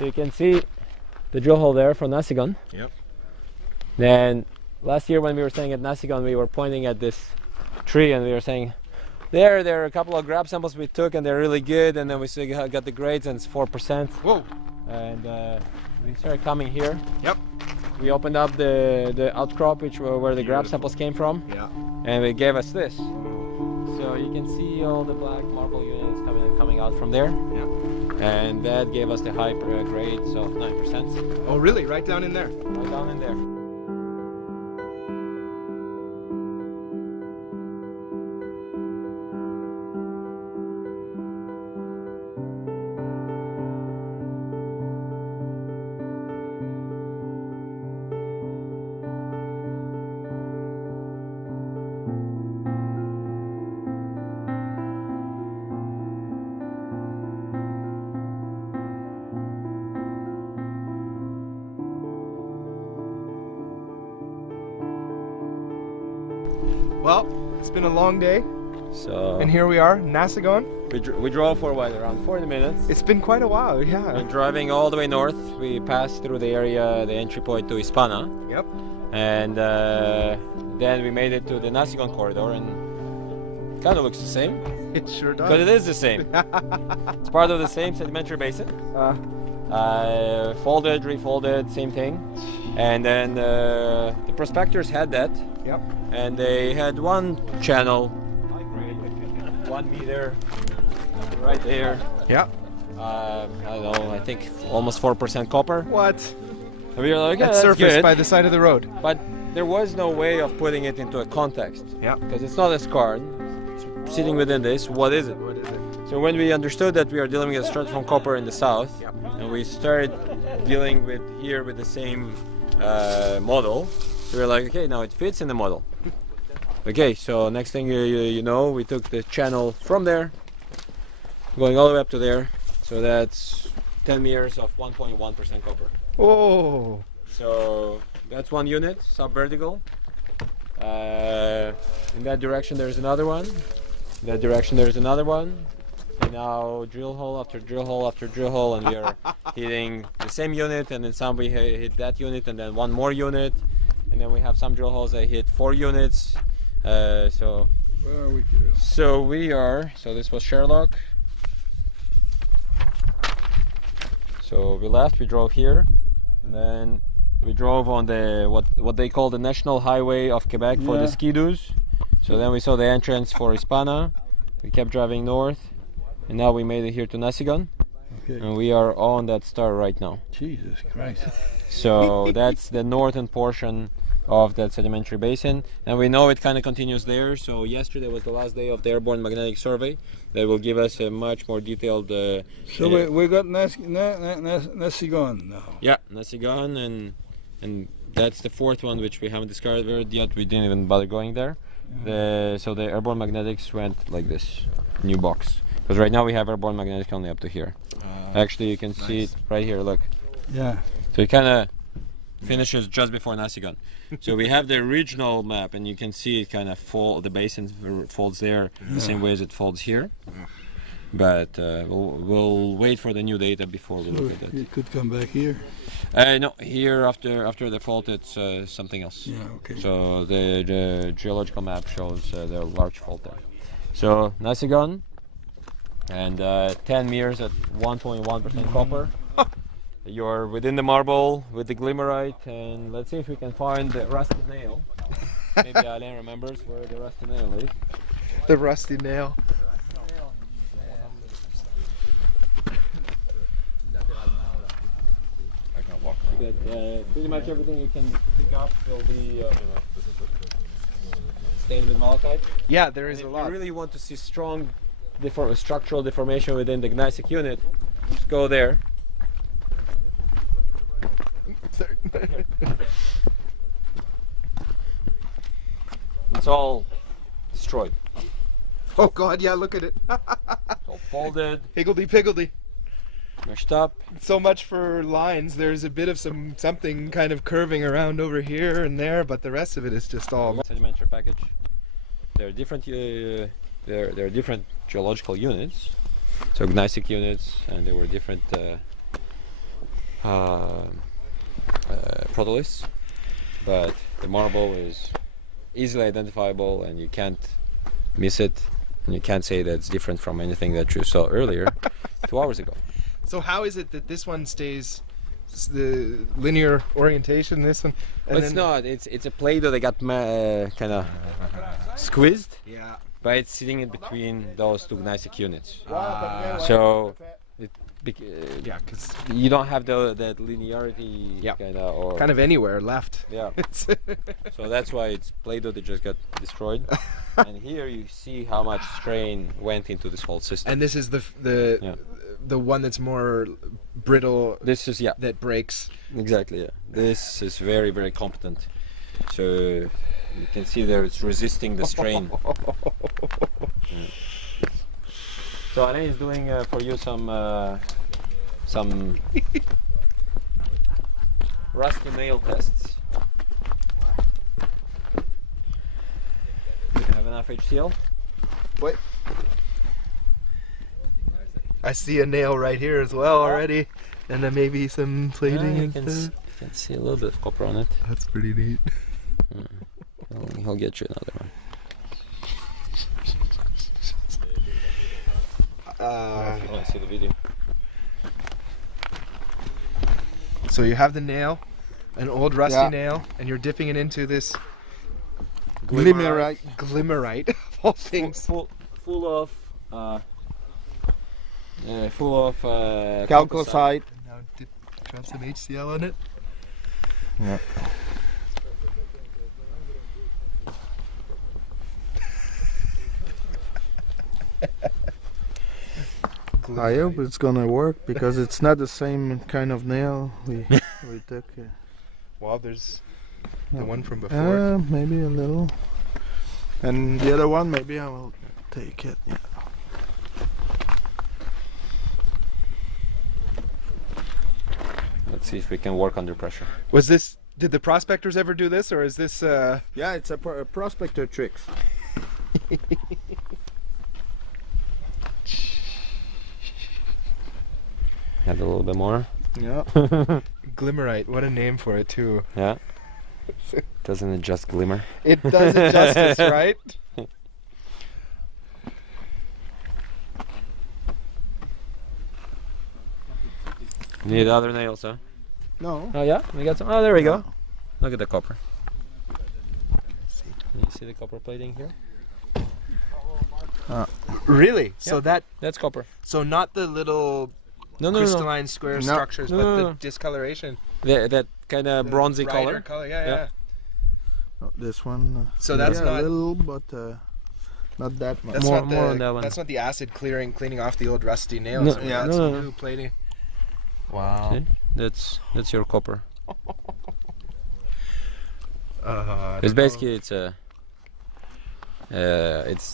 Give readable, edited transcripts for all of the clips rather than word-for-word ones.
So you can see the drill hole there from Nasigon. Yep. Then last year when we were staying at Nasigon, we were pointing at this tree and we were saying, there are a couple of grab samples we took and they're really good, and then we got the grades and it's 4%. Whoa! And we started coming here. Yep. We opened up the outcrop, where the grab samples came from. Yeah. And it gave us this. So you can see all the black marble units coming out from there. Yeah. And that gave us the high grades of 9%. Oh really? Right down in there? Right down in there. Well, it's been a long day, and here we are, Nasigon. We drove for what, around 40 minutes. It's been quite a while, yeah. And driving all the way north, we passed through the area, the entry point to Hispana. Yep. And then we made it to the Nasigon corridor, and it kind of looks the same. It sure does. But it is the same. It's part of the same sedimentary basin. Folded, refolded, same thing. And then the prospectors had that. Yep. And they had one channel, 1 meter, right there. Yeah. I don't know, I think almost 4% copper. What? And we were like, yeah, That's surface good. by the side of the road. But there was no way of putting it into a context. Yeah. Because it's not a scarn. It's sitting within this. What is it? What is it? So when we understood that we are dealing with a strut from copper in the south, Yep. and we started dealing with the same model, so we were like, okay, now it fits in the model. Okay, so next thing you know, we took the channel from there, going all the way up to there. So that's 10 meters of 1.1% copper. Oh. So that's one unit, subvertical. In that direction there's another one. In that direction there's another one. And now drill hole after drill hole after drill hole, and we are hitting the same unit, and then some we hit that unit, and then one more unit, and then we have some drill holes that hit 4 units. So where are we, Kirill? So this was Sherlock. So we left, we drove here, and then we drove on the what they call the National Highway of Quebec for the ski-doos. So then we saw the entrance for Hispana. We kept driving north, and now we made it here to Nasigon. Okay. And we are on that star right now. Jesus Christ. So that's the northern portion of that sedimentary basin, and we know it kind of continues there. So yesterday was the last day of the airborne magnetic survey that will give us a much more detailed So we got Nasigon now. yeah, Nasigon, and that's the 4th one which we haven't discovered yet. We didn't even bother going there. So the airborne magnetics went like this, new box, because right now we have airborne magnetics only up to here. Actually you can see it right here, look. Yeah. So it kind of finishes just before Nasigon. So we have the original map, and you can see it kind of the basin folds there the same way as it folds here. But we'll wait for the new data before we look at it. It could come back here. No, here after the fault it's something else. Yeah, okay. So the geological map shows the large fault there. So Nasigon, and 10 meters at 1.1% copper. You're within the marble with the glimmerite, and let's see if we can find the rusty nail. Maybe Alain remembers where the rusty nail is. The rusty nail. I can walk around. Pretty much everything you can pick up will be stained with malachite. Yeah, there is And a if lot. you really want to see strong structural deformation within the gneissic unit, just go there. It's all destroyed. Oh God, yeah, look at it. It's all folded, Higgledy piggledy. meshed up. So much for lines. There's a bit of something kind of curving around over here and there, but the rest of it is just all. Sedimentary package. There are different. There are different geological units. So gneissic units, and there were different protoliths, but the marble is easily identifiable and you can't miss it, and you can't say that it's different from anything that you saw earlier 2 hours ago. So how is it that this one stays the linear orientation, this one? And But it's not. It's a Play-Doh that got kind of squeezed, Yeah. but it's sitting in between those two Gneissic units. So Yeah, because you don't have that linearity Yeah. kind of anywhere left. yeah. It's So that's why it's Play-Doh that just got destroyed. And here you see how much strain went into this whole system. and this is the Yeah. the one that's more brittle, This is that breaks. exactly, yeah. This is very, very competent. So you can see there it's resisting the strain. Yeah. So Alain is doing for you some rusty nail tests. Do you have enough HCl? What? I see a nail right here as well already, and then maybe some plating you and can, stuff. you can see a little bit of copper on it. That's pretty neat. He'll get you another one. If you want to see the video. So you have the nail, an old rusty Yeah. nail, and you're dipping it into this Glimmerite. glimmerite of all things. Full of Calcosite. Now drop some HCl on it. Yeah. I hope it's gonna work because it's not the same kind of nail we took. Well, there's the one from before. Maybe a little. And the other one, maybe I will take it. Yeah. Let's see if we can work under pressure. Was this? Did the prospectors ever do this, or is this? Yeah, it's a prospector tricks. Add a little bit more. Yeah. Glimmerite. What a name for it too. Yeah. Doesn't it just glimmer? It does it justice, right? Need other nails, huh? No. Oh yeah, we got some. Oh, there we Yeah. go. Look at the copper. You see the copper plating here? Really? So that. That's copper. So not the little No, crystalline square No. structures, No, but no, the no. discoloration. That kind of The bronzy brighter color. Yeah, Yeah. yeah. Oh, this one. So that's yeah, not- a little, but not that much. That's More- not more the. on that one. That's not the acid cleaning off the old rusty nails. No, or yeah. that's no, no. new plating. Wow. See? That's your copper. It's It's basically it's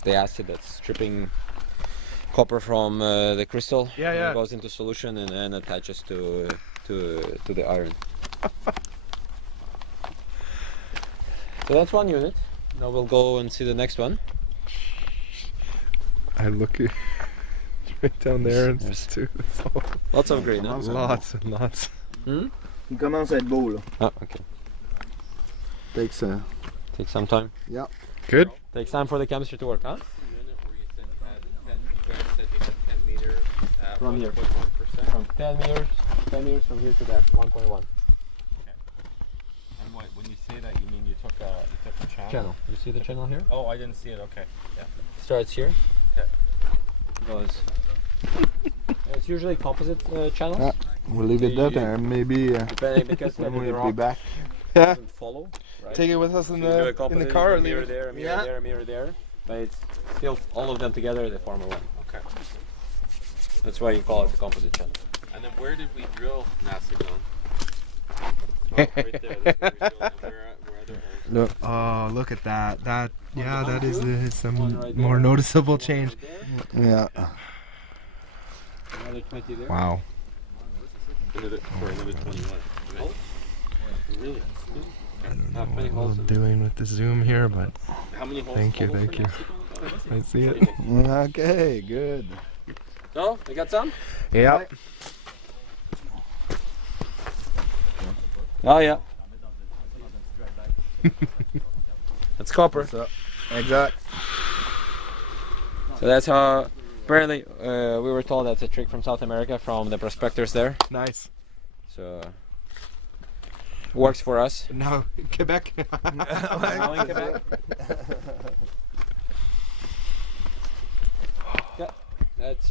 the acid that's stripping copper from the crystal. Yeah, and yeah. it goes into solution and then attaches to the iron. So that's one unit. Now we'll go and see the next one. I look at right down there and There's- too. Lots of green, huh? Lots and lots. Hmm? Il commence à être beau là. Oh, okay. Takes Take some time. yeah. Good. Takes time for the chemistry to work, huh? From here. From 10 meters from here to there, 1.1 And when you say that, you mean you took a channel? channel. You see the channel here? Oh, I didn't see it. Okay. Yeah. Starts here. Okay. Goes. It's usually composite channels. Yeah. We'll leave it there and maybe Depending because when maybe the we'll be rock back. doesn't follow. Right? Take it with us in So you do a the composite, car or a leave mirror it. there, a mirror Yeah. there, a mirror there. But it's still all of them together they form a one. Okay. That's why you call it the composite channel. And then where did we drill Nasigon? Right there. That's where we drilled. Where other holes? Look. Oh, look at that. That yeah, that is One some right more there. noticeable change. Yeah. Another 20 there. Wow. Another 21. Right? Really? I don't know How many what holes I'm in it? doing with the zoom here, but How many holes? Thank you, total thank for you. Nasigon? I see it. Okay, good. So, we got some? Yeah. Oh yeah. That's copper. Exact. So that's how. Apparently, we were told that's a trick from South America from the prospectors there. Nice. So works for us. Now Quebec. Now in Quebec. Yeah, that's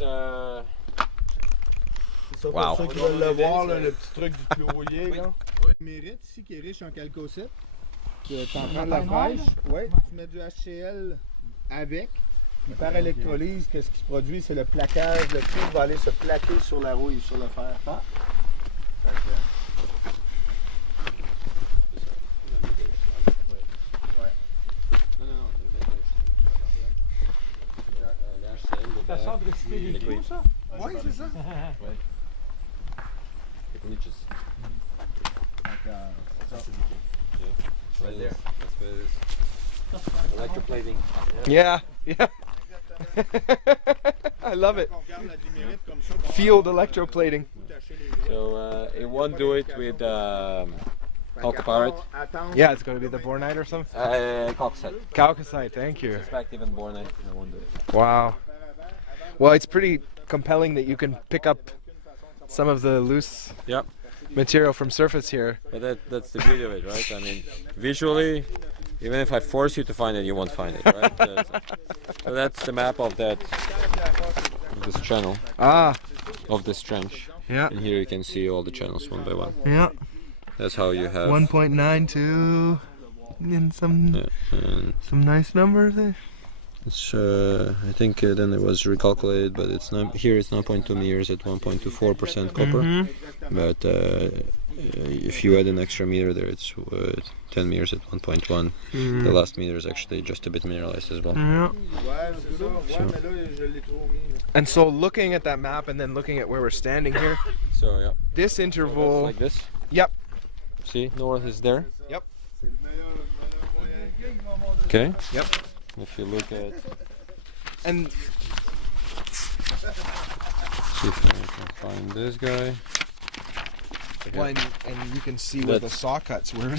Wow. Ceux qui veulent le voir, là, le petit truc du chlorouillé, là. Mérite ici qui est riche en calcocite. Tu en prends de la fraîche, ouais, tu mets du HCl avec. Puis par électrolyse, qu'est-ce qui se produit? C'est le plaquage. Le cuivre va aller se plaquer sur la rouille, sur le fer. Ah. Ça sort de liquide, ça? Oui, c'est ça. Right there. That's what it is. Electroplating. Yeah. Yeah. I love it. Field electroplating. So it won't do it with chalcopyrite. Yeah, it's going to be the bornite or something. Chalcocite. Chalcocite, thank you. Suspect even bornite. It won't do it. Wow. Well, it's pretty compelling that you can pick up some of the loose material from surface here. But that's the beauty of it, right? I mean, visually, even if I force you to find it, you won't find it, right? So that's the map of this channel. Ah. Of this trench. Yeah. And here you can see all the channels one by one. Yeah. That's how you have 1.92 and some nice numbers there. It's I think then it was recalculated, but it's not here. It's 9.2 meters at 1.24% copper. But if you add an extra meter there, it's 10 meters at 1.1. The last meter is actually just a bit mineralized as well. Yeah. So. And so looking at that map and then looking at where we're standing here, So yeah, this interval. like this. Yep. See, north is there. Yep. Okay. Yep. If you look at, And see if I can find this guy. well, and you can see where the saw cuts were.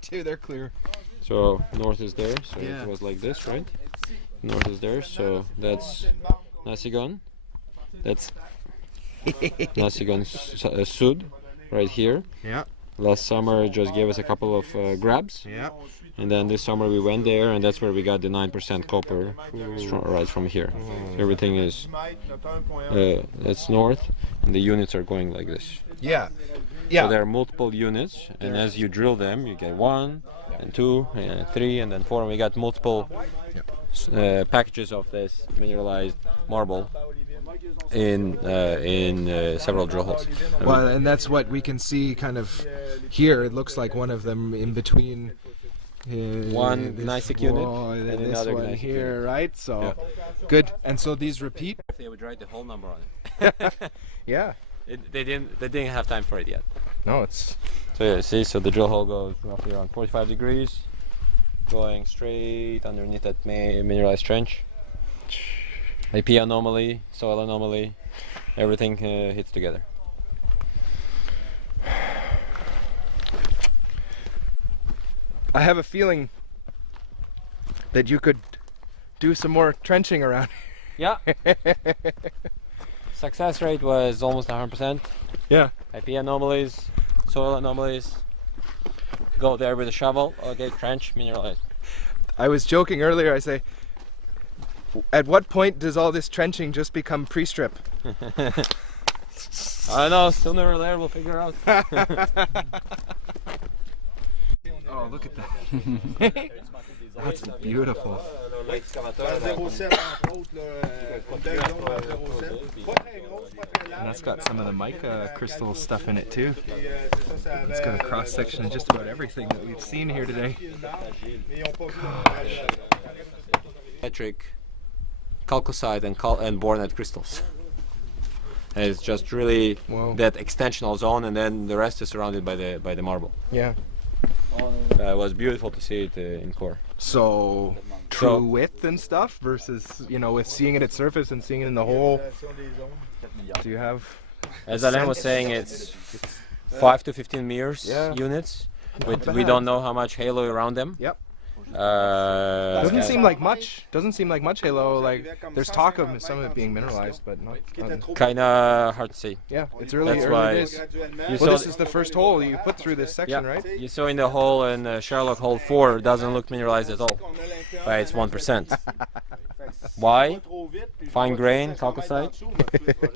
Too. They're clear. So north is there. So Yeah. it was like this, right? North is there. So that's Nasigon. That's Nasigon Sud, right here. Yeah. Last summer it just gave us a couple of grabs. Yeah. And then this summer we went there, and that's where we got the 9% copper right from here. So everything is that's north, and the units are going like this. Yeah. So Yeah. there are multiple units, and as you drill them, you get 1 and 2 and 3 and then 4, and we got multiple packages of this mineralized marble in several drill holes. Well, and that's what we can see kind of here. It looks like one of them in between. One gneissic unit and and this another one gneissic here, unit. right? So good. And so these repeat. If they would write the whole number on it. Yeah. They didn't have time for it yet. No, it's. So yeah, see, so the drill hole goes roughly around 45 degrees, going straight underneath that mineralized trench. AP anomaly, soil anomaly, everything hits together. I have a feeling that you could do some more trenching around. Yeah. Success rate was almost 100%. Yeah. IP anomalies, soil anomalies. Go there with a shovel. Okay, trench, mineralized. I was joking earlier. I say, at what point does all this trenching just become pre-strip? I don't know. Sooner or later we'll figure out. Oh, look at that. That's beautiful. And that's got some of the mica crystal stuff in it too. It's got a cross section of just about everything that we've seen here today. Metric, chalcocite and bornite crystals. And it's just really that extensional zone, and then the rest is surrounded by the marble. Yeah. It was beautiful to see it in core. So true width and stuff versus, you know, with seeing it at surface and seeing it in the hole. Do you have? As Alain was saying, it's 5 to 15 meters Yeah. units. Not We bad. don't know how much halo around them. Yep. Uh, Doesn't seem like much. Doesn't seem like much halo. Like there's talk of some of it being mineralized, but not. kind of hard to see. Yeah, it's early. That's early why days. you Well, saw this is the first hole you put through this section, right? You saw in the hole in Sherlock hole 4 doesn't look mineralized at all, but it's 1%. Why? Fine grain, calcite.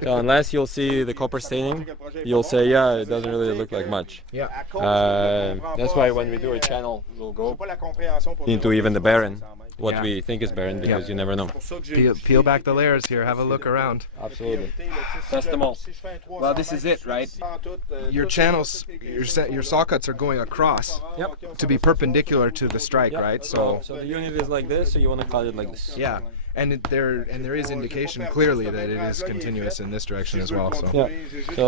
So unless you'll see the copper staining, you'll say, yeah, it doesn't really look like much. Yeah. That's why when we do a channel, we'll go into even the barren, what Yeah. we think is barren, because you never know. Peel back the layers here. Have a look around. Absolutely. Test them all. Well, this is it, right? Your channels, your saw cuts are going across Yep. to be perpendicular to the strike, Yep. right? So the unit is like this, so you want to cut it like this. Yeah, and there is indication clearly that it is continuous in this direction as well. So Yeah. So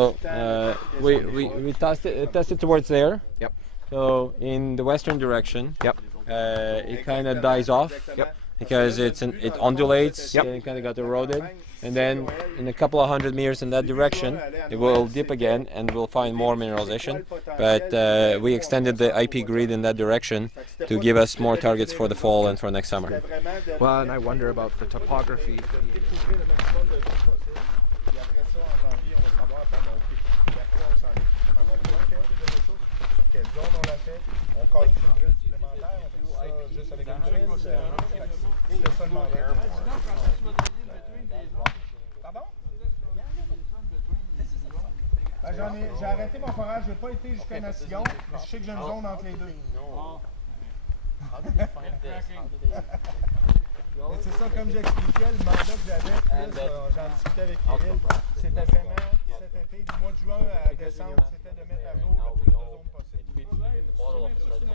we tested towards there. Yep. So in the western direction. Yep. It kind of dies off. Yep. Because it undulates. Yep. And it kind of got eroded. And then in a couple of 100 meters in that direction, it will dip again and we'll find more mineralization. But we extended the IP grid in that direction to give us more targets for the fall and for next summer. well, and I wonder about the topography. J'ai arrêté mon forage, j'ai pas été jusqu'à Nasigon, mais je sais que j'ai une zone entre les deux. Mais c'est ça, comme j'expliquais, le mandat que j'avais, j'en discutais avec Kirill, c'était vraiment cet été, du mois de juin à décembre, c'était de mettre à jour le plus de zones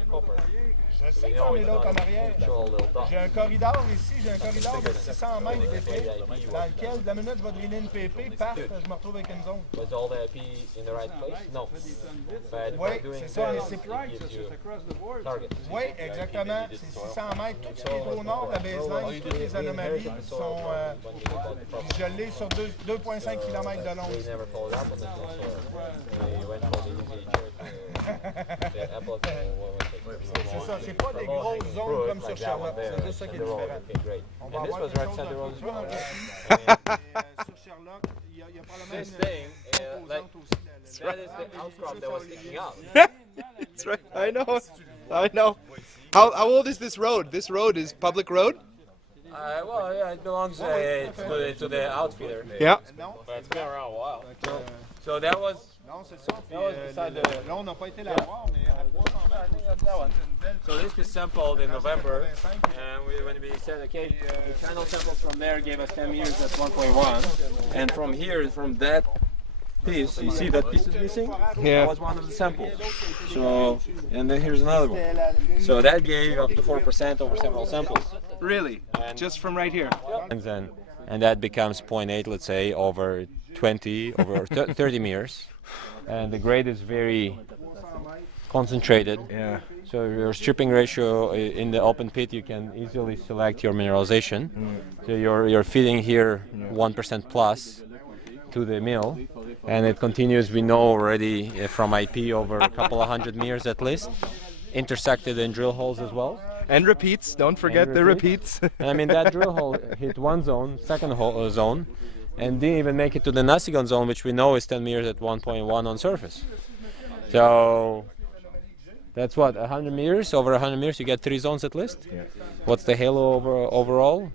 possible. Je sais que j'en ai d'autres en arrière. J'ai un corridor ici, j'ai un corridor de 600 mètres d'épais, dans lequel, de la minute je vais driller une PP, paf, je me retrouve avec une zone. Was all the IP in the right place? No. But Oui, c'est ça, mais c'est target. Oui, exactement. C'est 600 mètres. Tout ce qui est au nord de la baseline, toutes les anomalies sont. Puis je l'ai sur 2,5 km de long. We never followed up on this one, so we went for the easy jerk. C'est ça, c'est pas des grosses zones comme sur Sherlock. C'est juste ça qui est différent. On va avoir quelque chose de plus sur Sherlock, il y a probablement This une thing, composante aussi. that is the outcrop that was sticking out. That's right. I know. I know. How old is this road? This road is public road? Well, yeah, it belongs to the outfitter. Yeah. Non, But it's been around a while. So that was. non, c'est ça. Puis, was beside the- là, on n'a pas été la voir, mais à 300 mètres, that one. une belle So this was sampled in November, 85. and when we said, okay, the channel samples from there gave us 10 meters at 1.1, and from here, from that piece, you see that piece is missing? Yeah. That was one of the samples. So, and then here's another one. So that gave up to 4% over several samples. Really? Just from right here? And that becomes 0.8, let's say, over 20, over 30 meters. And the grade is very concentrated. Yeah. So your stripping ratio in the open pit, you can easily select your mineralization. So you're feeding here 1% plus to the mill, and it continues. We know already from IP over a couple of 100 meters at least, intersected in drill holes as well. And repeats. Don't forget the repeats. And I mean that drill hole hit one zone, second zone, and didn't even make it to the Nasigon zone, which we know is 10 meters at 1.1 on surface. So that's what, 100 meters, over 100 meters, you get 3 zones at least. What's the halo overall?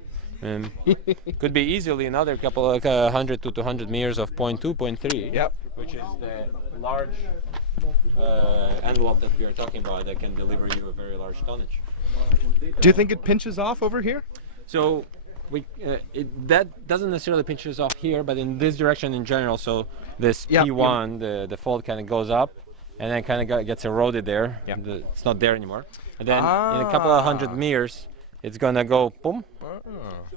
Could be easily another couple of 100 to 200 meters of 0.2, 0.3, Yep. which is the large envelope that we are talking about that can deliver you a very large tonnage. Do you think it pinches off over here? So that doesn't necessarily pinch us off here, but in this direction in general. So this Yeah, P1, the fold kind of goes up, and then kind of gets eroded there. Yeah. It's not there anymore. And then in a couple of 100 meters, it's gonna go boom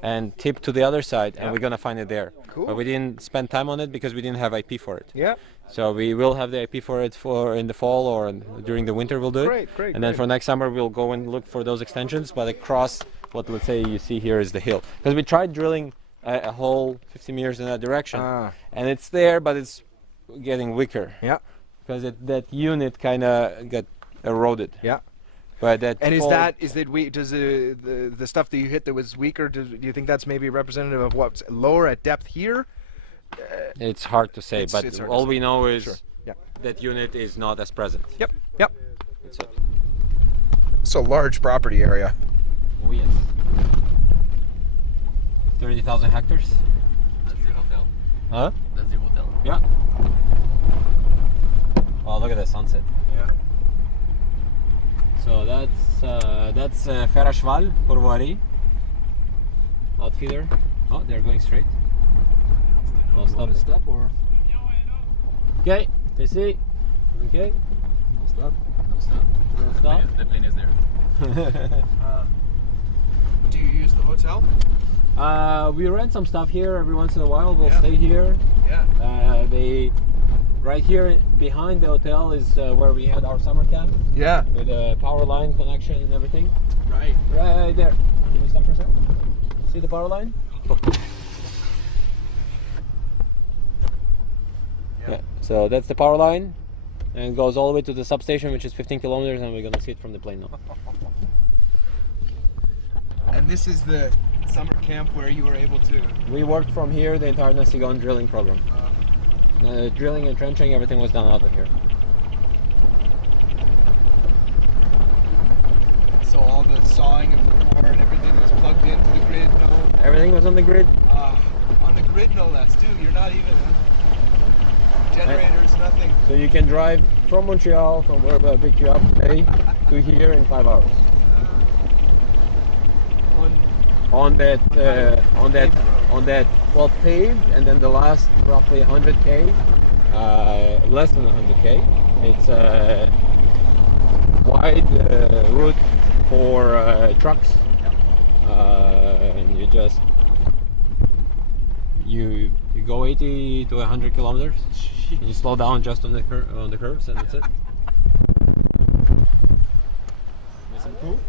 and tip to the other side, and we're gonna find it there. Cool. But we didn't spend time on it because we didn't have IP for it. Yeah. So we will have the IP for it for in the fall or during the winter. We'll do it. Great. And then for next summer, we'll go and look for those extensions. But across what, let's say, you see here is the hill, because we tried drilling a hole 50 meters in that direction, and it's there, but it's getting weaker. Yeah. because that unit kind of got eroded. Yeah. But that And fold- is that weak? Does the stuff that you hit that was weaker? Do you think that's maybe representative of what's lower at depth here? It's hard to say, It's but hard to all say. we know is Sure. Yeah. that unit is not as present. Yep. Yep. That's it. It's a large property area. Oh yes. 30,000 hectares. That's the hotel. Huh? That's the hotel. Yeah. Oh, look at the sunset. Yeah. So that's Ferashval, Pourvoirie. Outfielder. Oh, they're going straight. No stop. or? Okay, you see. Okay. No stop. No stop. No stop. The plane is there. Do you use the hotel? We rent some stuff here every once in a while. We'll Yeah. stay here. Yeah. Right here behind the hotel is where we had our summer camp Yeah. with a power line connection and everything. Right. Right there. Can you stop for a second? See the power line? Yeah. So that's the power line, and it goes all the way to the substation, which is 15 kilometers, and we're gonna see it from the plane now. And this is the summer camp where you were able to. We worked from here the entire Nasigon drilling program. Drilling and trenching, everything was done out of here. So all the sawing of the core and everything was plugged into the grid. No. Everything was on the grid. On the grid, no less, too. You're not even generators, nothing. So you can drive from Montreal, from where I picked you up today, to here in 5 hours. On that, well, paved, and then the last roughly 100k, less than 100k. It's a wide route for trucks, and you go 80 to 100 kilometers. You slow down just on the curves, and that's it. Nice and cool.